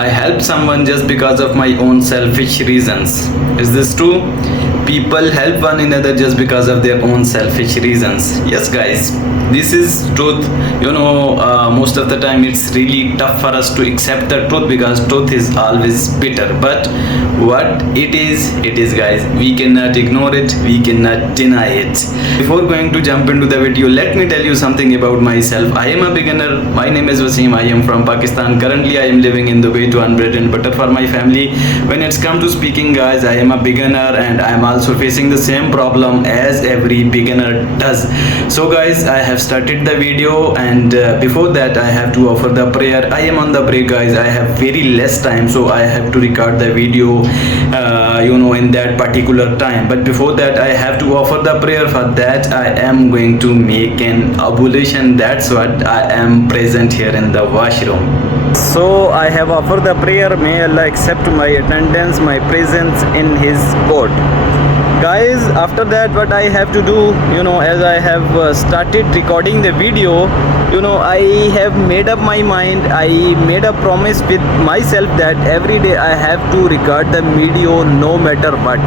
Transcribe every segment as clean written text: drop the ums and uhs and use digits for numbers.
I helped someone just because of my own selfish reasons. Is this true? People help one another just because of their own selfish reasons. Yes, guys, this is truth. Most of the time it's really tough for us to accept the truth because truth is always bitter. But what it is, guys. We cannot ignore it, we cannot deny it. Before going to jump into the video, let me tell you something about myself. I am a beginner. My name is Wasim. I am from Pakistan. Currently, I am living in Dubai to earn bread and butter for my family. When it's come to speaking, guys, I am a beginner and I am also facing the same problem as every beginner does. So, guys, I have started the video, and before that, I have to offer the prayer. I am on the break, guys. I have very less time, so I have to record the video in that particular time. But before that, I have to offer the prayer. For that, I am going to make an ablution. That's what I am present here in the washroom. So I have offered the prayer. May Allah accept my attendance, my presence in His court. Guys, after that, what I have to do, as I have started recording the video, I have made up my mind. I made a promise with myself that every day I have to record the video no matter what.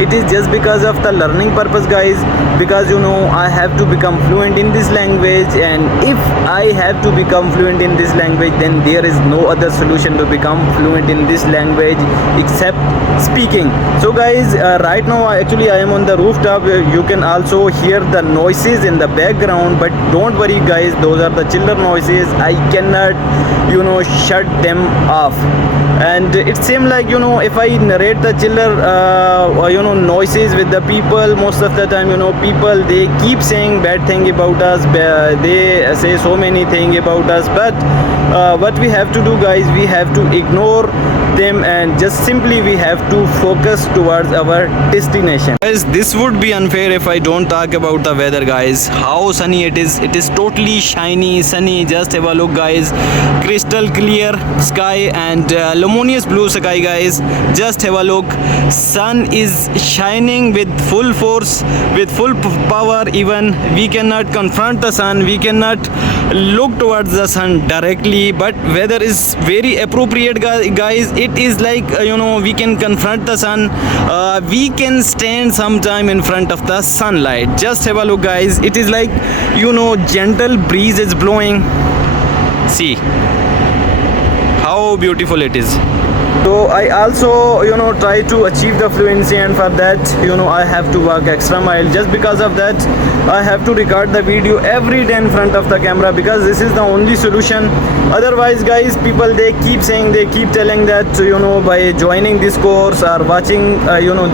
It is just because of the learning purpose, guys, because I have to become fluent in this language, and if I have to become fluent in this language, then there is no other solution to become fluent in this language except speaking. So guys, right now I am on the rooftop. You can also hear the noises in the background, but don't worry, guys, those are the chiller noises. I cannot shut them off. And it seems like if I narrate the chiller noises with the people, most of the time people, they keep saying bad thing about us. They say so many things about us, but what we have to do, guys, we have to ignore them and just simply we have to focus towards our destination. Guys, this would be unfair if I don't talk about the weather, guys. How sunny it is. It is totally shiny, sunny. Just have a look, guys. Crystal clear sky and luminous blue sky, guys. Just have a look. Sun is shining with full force, with full power. Even we cannot confront the sun, we cannot look towards the sun directly, but weather is very appropriate, guys. It is like we can confront the sun, we can stand sometime in front of the sunlight. Just have a look, guys. It is like gentle breeze is blowing. See how beautiful it is. So I also try to achieve the fluency, and for that I have to work extra mile. Just because of that, I have to record the video every day in front of the camera, because this is the only solution. Otherwise, guys, people, they keep saying, they keep telling that by joining this course or watching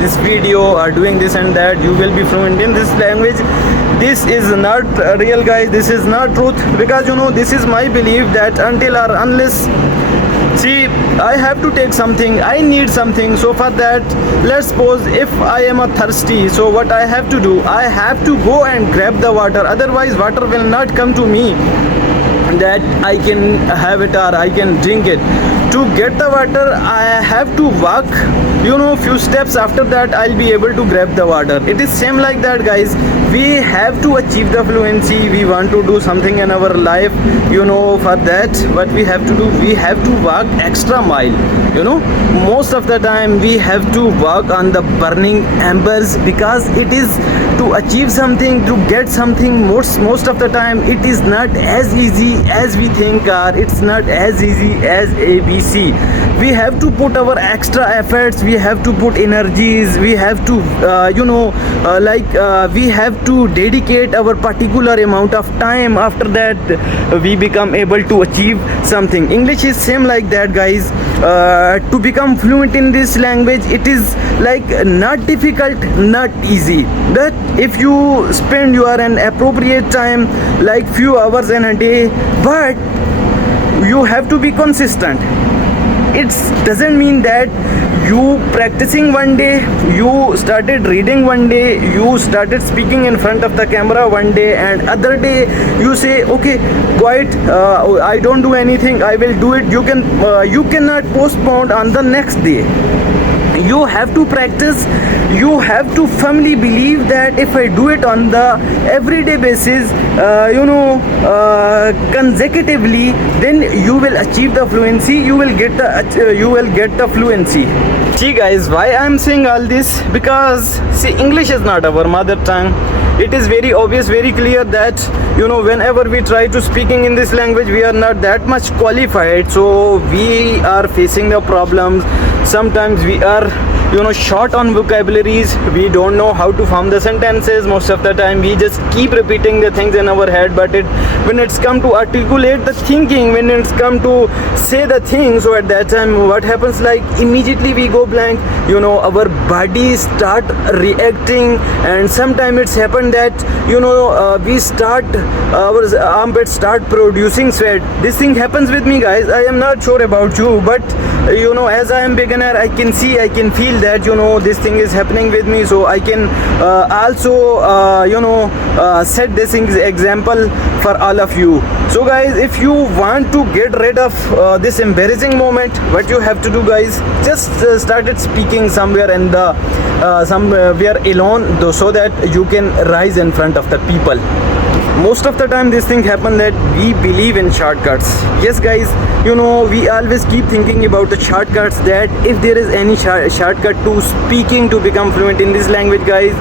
this video or doing this and that, you will be fluent in this language. This is not real, guys. This is not truth, because this is my belief that until or unless, see, I have to take something, I need something. So for that, let's suppose if I am a thirsty, so what I have to do, I have to go and grab the water. Otherwise, water will not come to me that I can have it or I can drink it. To get the water, I have to walk few steps. After that, I'll be able to grab the water. It is same like that, guys. We have to achieve the fluency. We want to do something in our life, for that what we have to do, we have to walk extra mile. Most of the time we have to walk on the burning embers, because it is to achieve something, to get something. Most of the time it is not as easy as we think, or it's not as easy as ABC. We have to put our extra efforts, we have to put energies, we have to we have to dedicate our particular amount of time. After that, we become able to achieve something. English is same like that, guys. To become fluent in this language, it is like not difficult, not easy. But if you spend your an appropriate time, like few hours in a day, but you have to be consistent. It doesn't mean that you practicing one day, you started reading one day, you started speaking in front of the camera one day, and other day you say, okay, quite I don't do anything, I will do it. You cannot postpone on the next day. you have to practice, you have to firmly believe that if I do it on the everyday basis, consecutively, then you will achieve the fluency, you will get the fluency. See guys, why I am saying all this? Because see, English is not our mother tongue. It is very obvious, very clear that whenever we try to speaking in this language, we are not that much qualified, so we are facing the problems. Sometimes we are short on vocabularies, we don't know how to form the sentences. Most of the time we just keep repeating the things in our head, but when it's come to articulate the thinking, when it's come to say the things, so at that time what happens, like immediately we go blank, our body start reacting, and sometimes it's happened that we start, our armpits start producing sweat. This thing happens with me, guys. I am not sure about you, but as I am beginner, I can see, I can feel that this thing is happening with me, so I can also set this example for all of you. So guys, if you want to get rid of this embarrassing moment, what you have to do, guys, just started speaking somewhere in the somewhere alone, so that you can rise in front of the people. Most of the time this thing happen that we believe in shortcuts. Yes guys, we always keep thinking about the shortcuts, that if there is any shortcut to speaking to become fluent in this language, guys,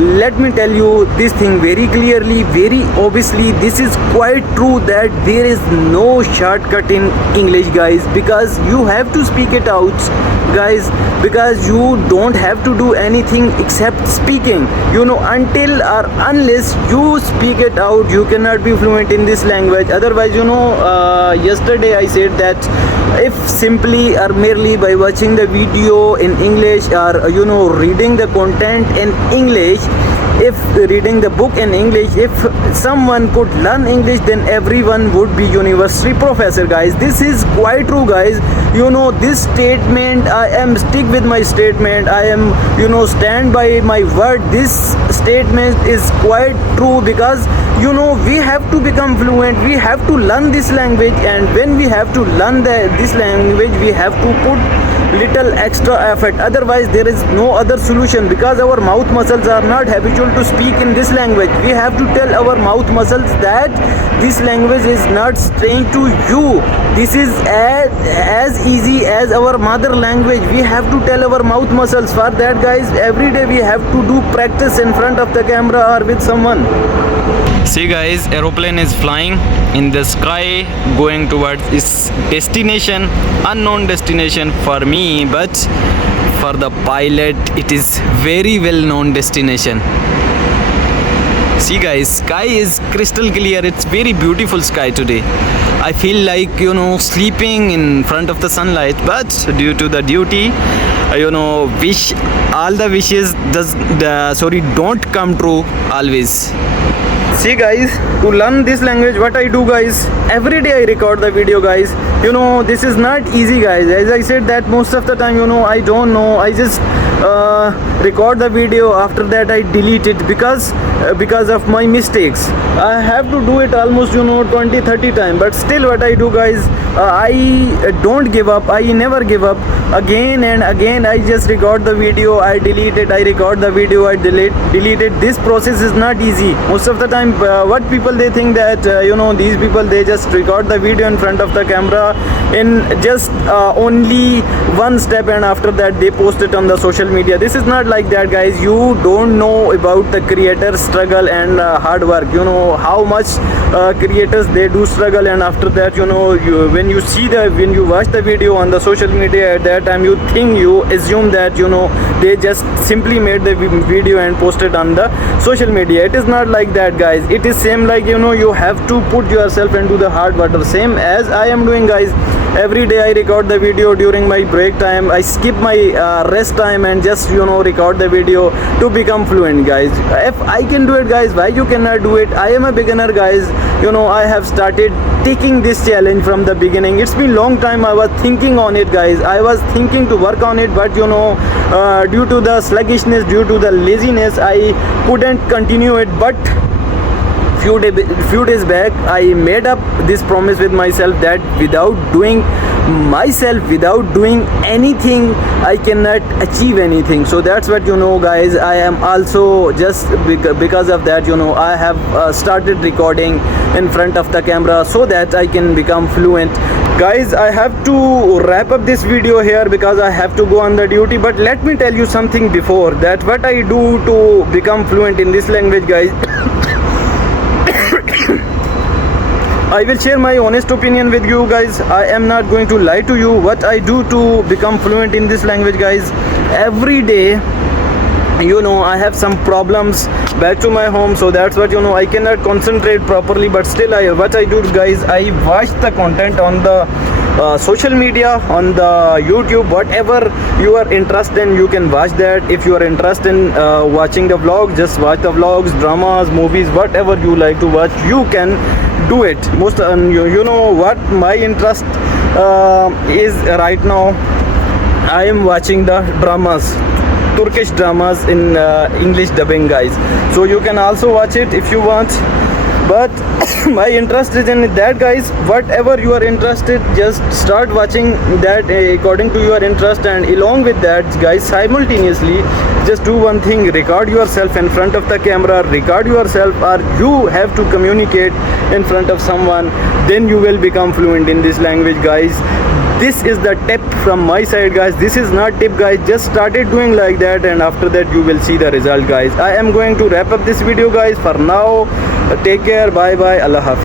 let me tell you this thing very clearly, very obviously, this is quite true, that there is no shortcut in English, guys, because you have to speak it out, guys, because you don't have to do anything except speaking. Until or unless you speak it out, you cannot be fluent in this language. Otherwise, yesterday I said that if simply or merely by watching the video in English, or reading the content in English, if reading the book in English, if someone could learn English, then everyone would be university professor, guys. This is quite true, guys. This statement, I am stick with my statement, I am stand by my word. This statement is quite true, because we have to become fluent, we have to learn this language, and when we have to learn this language, we have to put little extra effort. Otherwise there is no other solution, because our mouth muscles are not habitual to speak in this language. We have to tell our mouth muscles that this language is not strange to you, this is as easy as our mother language. We have to tell our mouth muscles. For that, guys, every day we have to do practice in front of the camera or with someone. See guys, aeroplane is flying in the sky going towards its destination, unknown destination for me, but for the pilot it is very well known destination. See guys, sky is crystal clear, it's very beautiful sky today. I feel like sleeping in front of the sunlight, but due to the duty, wish all the wishes don't come true always. See guys, to learn this language, what I do, guys, every day I record the video, guys. This is not easy, guys. As I said that most of the time, I don't know, I just record the video, after that I delete it because of my mistakes. I have to do it almost 20-30 times, but still what I do, guys, I don't give up, I never give up. Again and again I just record the video, I delete it, I record the video, I delete it. This process is not easy. Most of the time what people, they think that these people, they just record the video in front of the camera in just only one step, and after that they post it on the social media. This is not like that, guys. You don't know about the creator's struggle and hard work. How much creators, they do struggle, and after that when you watch the video on the social media, at that time you assume that they just simply made the video and posted on the social media. It is not like that, guys. It is same like you have to put yourself into the hard water, same as I am doing, guys. Every day I record the video during my break time. I skip my rest time and just record the video to become fluent, guys. If I can do it, guys, why you cannot do it? I am a beginner, guys. I have started taking this challenge from the beginning. It's been long time I was thinking on it, guys. I was thinking to work on it, but due to the sluggishness, due to the laziness, I couldn't continue it. But few days back I made up this promise with myself that without doing myself without doing anything, I cannot achieve anything. So that's what, you know, guys, I am also just because of that, you know, I have started recording in front of the camera so that I can become fluent. Guys, I have to wrap up this video here because I have to go on the duty. But let me tell you something before that, what I do to become fluent in this language, guys. I will share my honest opinion with you guys. I am not going to lie to you. What I do to become fluent in this language, guys, every day, you know, I have some problems back to my home, so that's what, you know, I cannot concentrate properly. But still, what I do, guys, I watch the content on the social media, on the YouTube, whatever you are interested in, you can watch that. If you are interested in watching the vlog, just watch the vlogs, dramas, movies, whatever you like to watch, you can do it. Most you know what my interest is right now. I am watching the dramas, Turkish dramas in English dubbing, guys. So you can also watch it if you want. But my interest is in that, guys. Whatever you are interested, just start watching that according to your interest. And along with that, guys, simultaneously just do one thing: record yourself in front of the camera, record yourself, or you have to communicate in front of someone. Then you will become fluent in this language, guys. This is the tip from my side, guys. This is not tip, guys. Just started doing like that, and after that you will see the result, guys. I am going to wrap up this video, guys. For now, take care, bye bye, Allah Hafiz.